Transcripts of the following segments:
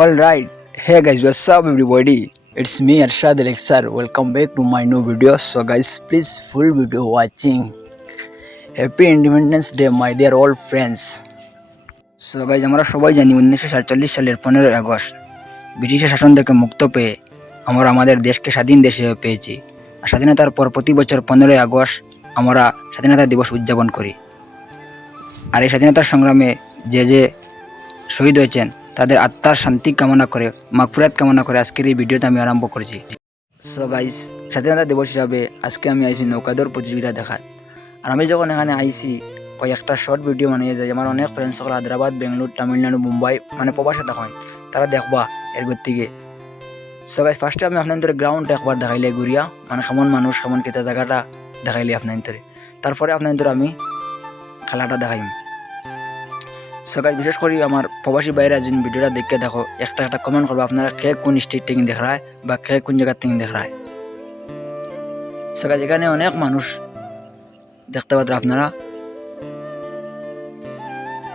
All right. Hey guys, what's up everybody? It's me Arshad Alexar. Welcome back to my new video. So guys, please full video watching. Happy Independence Day, my dear old friends. So guys, আমরা সবাই জানি 1947 সালের 15 August ব্রিটিশের শাসন থেকে মুক্ত পেয়ে আমরা আমাদের দেশকে স্বাধীন দেশে পেয়েছি। আর স্বাধীনতার পর প্রতি বছর 15 আগস্ট আমরা স্বাধীনতা দিবস উদযাপন করি। আর এই স্বাধীনতার সংগ্রামে যে শহীদ হয়েছেন তাদের আত্মার শান্তি কামনা করে মাগফিরাত কামনা করে আজকের এই ভিডিওটা আমি আরম্ভ করেছি। সো গাইস, স্বাধীনতা দিবস হিসাবে আজকে আমি আইছি নৌকাদৌড় প্রতিযোগিতা দেখার। আর আমি যখন এখানে আইছি কয়েকটা শর্ট ভিডিও বানিয়ে যাই, আমার অনেক ফ্রেন্ডস সকল হায়দ্রাবাদ, বেঙ্গালুরু, তামিলনাড়ু, মুম্বাই মানে প্রবাসে থাকেন, তারা দেখবা এর গতিকে। সো গাইস, ফার্স্টে আমি আপনাদের গ্রাউন্ডটা একবার দেখাইলে ঘুরিয়া মানে কেমন মানুষ কেমন কেতা জায়গাটা দেখাইলে আপনাদের, তারপরে আপনাদের আমি খেলাটা দেখাইম। সো গাইস, বিশেষ করে আমার প্রবাসী বাইরে যিনি ভিডিওটা দেখে দেখো একটা কমেন্ট করবো আপনারা কে কোন স্টেট থেকে দেখ রায় বা কে কোন জায়গা থেকে দেখ রায়। সো গাইস, এখানে অনেক মানুষ দেখতে পাচ্ছেন আপনারা।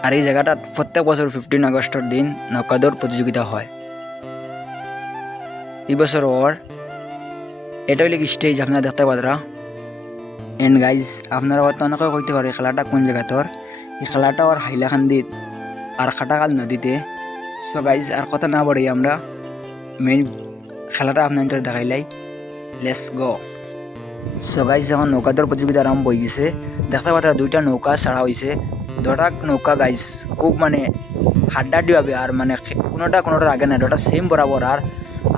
আর এই জায়গাটা প্রত্যেক বছর 15 আগস্টের দিন নৌকাদৌড় প্রতিযোগিতা হয়। এই বছর ওর এটা হইলে কি স্টেজ আপনারা দেখতে পাচ্ছেন। এন্ড গাইজ, আপনারা হয়তো অনেকে কইতে পারে খেলাটা কোন জায়গা তোর, এই খেলাটা ওর হাইলাকান্দিত আর খাটাকাল নদীতে। সো গাইজ, আর কথা না বলি আমরা মেইন খেলাটা আপনাদের দেখাইলাই। Let's go. সো গাইজ, যখন নৌকাদৌড় প্রতিযোগিতা আরম্ভ হয়ে গেছে, দেখতে পাচ্ছেন দুইটা নৌকা ছাড়া হয়েছে। দুটা নৌকা গাইজ খুব মানে হাড্ডাহাড্ডি হবে, আর মানে কোনোটার আগে না, দুটা সেম বরাবর।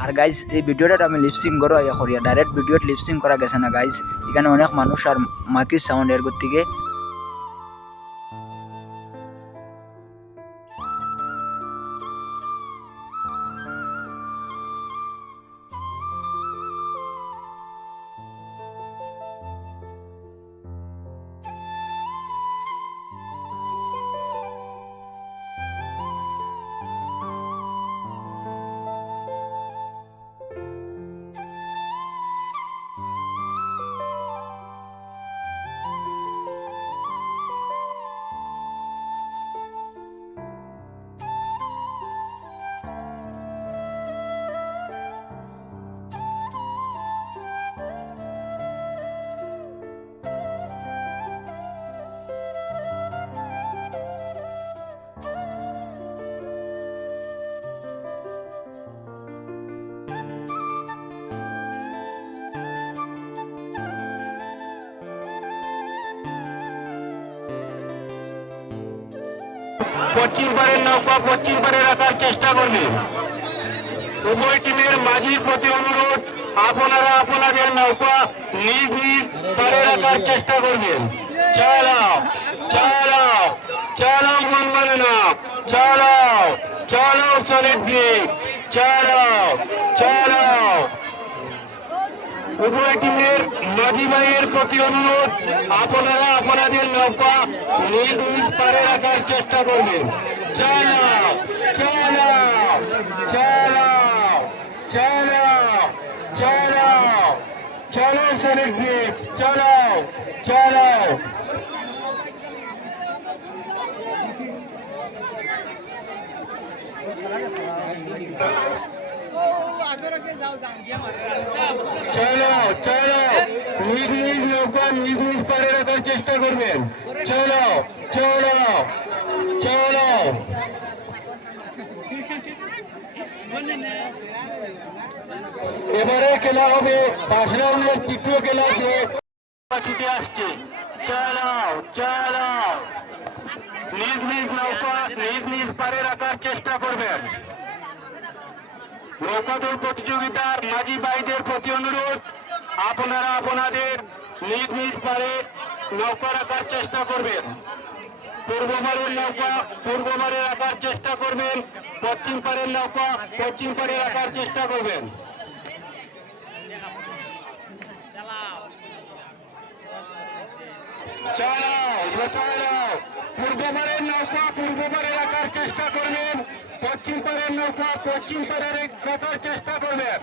আর গাইজ, এই ভিডিওটা আমি লিপসিং করো করিয়া ডাইরেক্ট ভিডিওটা লিপসিং করা গেছে না গাইজ, এখানে অনেক মানুষ আর মাকির সাউন্ড এর গতিকে। পশ্চিম পারের নৌকা পশ্চিম পারে রাখার চেষ্টা করবেন। উভয় টিমের মাঝির প্রতি অনুরোধ, আপনারা আপনাদের নৌকা নিজ নিজ পারে রাখার চেষ্টা করবেন। চালাও চালাও চালাও, মন মানে না, চালাও চালাও সলিড ব্রেক, চালাও চালাও। উভয় টিমের মাঝি ভাইয়ের প্রতি অনুরোধ, আপনারা আপনাদের নৌকা নিজ নিজ পারে রাখার চেষ্টা করবেন। চালাও চালাও চালাও চালাও চালাও চালাও সলিড ব্রেক, চালাও চালাও। চলো চলো, নিজ নিজ নৌকা নিজ নিজ পারে রাখার চেষ্টা করবেন। চলো চলো চলো। এবারে খেলা হবে 5 রাউন্ডের তৃতীয় খেলা, যে ছুটে আসছে। চালাও চালাও, নিজ নিজ নৌকা নিজ নিজ পারে রাখার চেষ্টা করবেন। নৌকাদৌড় প্রতিযোগিতার মাঝি ভাইদের প্রতি অনুরোধ, আপনারা আপনাদের নিজ নিজ পারে নৌকা রাখার চেষ্টা করবেন। পূর্ববারের নৌকা পূর্ববারে রাখার চেষ্টা করবেন, পশ্চিম পারের নৌকা পশ্চিম পারে রাখার চেষ্টা করবেন। চালাও চালাও, পূর্ববারের নৌকা পূর্ববারে রাখার চেষ্টা করবেন, পশ্চিম পারের নৌকা পশ্চিম পারে রাখার চেষ্টা করবেন।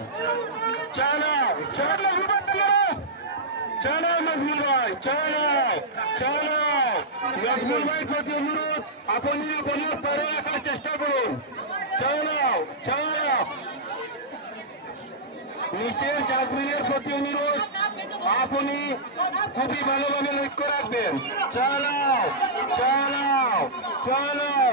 চালাও চালাও চালাও নজরুল ভাই, চালাও চালাও। নজরুল ভাই প্রতি অনুরোধ, আপনি পারে রাখার চেষ্টা করুন। চালাও চালাও। নিচের জাজমিনের প্রতি অনুরোধ, আপনি খুবই ভালোভাবে লক্ষ্য রাখবেন। চালাও চালাও চালাও।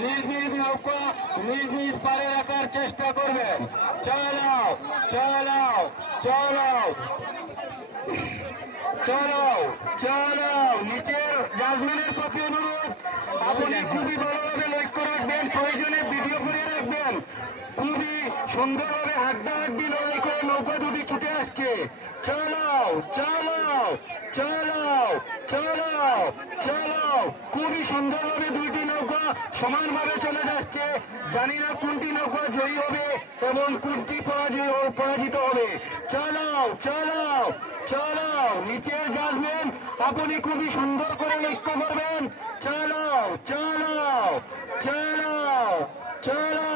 নিজ নিজ নৌকা নিজ নিজ পারে রাখার চেষ্টা করবেন। চালাও চালাও চালাও চালাও চালাও। নিচের জাজমিনের প্রতি অনুরোধ, আপনি খুবই ভালোভাবে লক্ষ্য রাখবেন, প্রয়োজনে ভিডিও করে রাখবেন। খুবই সুন্দরভাবে হাড্ডাহাড্ডি লড়াই করে নৌকা দুটি ছুটে আসছে। চালাও চালাও চালাও চালাও চালাও। খুবই সুন্দরভাবে দুইটি নৌকা সমানভাবে চলে যাচ্ছে। জানি না কোনটি নৌকা জয়ী হবে এবং কোনটি পরাজিত হবে। চালাও চালাও চালাও। নিচের জাজমেন আপনি খুবই সুন্দর করে লক্ষ্য করবেন। চালাও চালাও চালাও চালাও।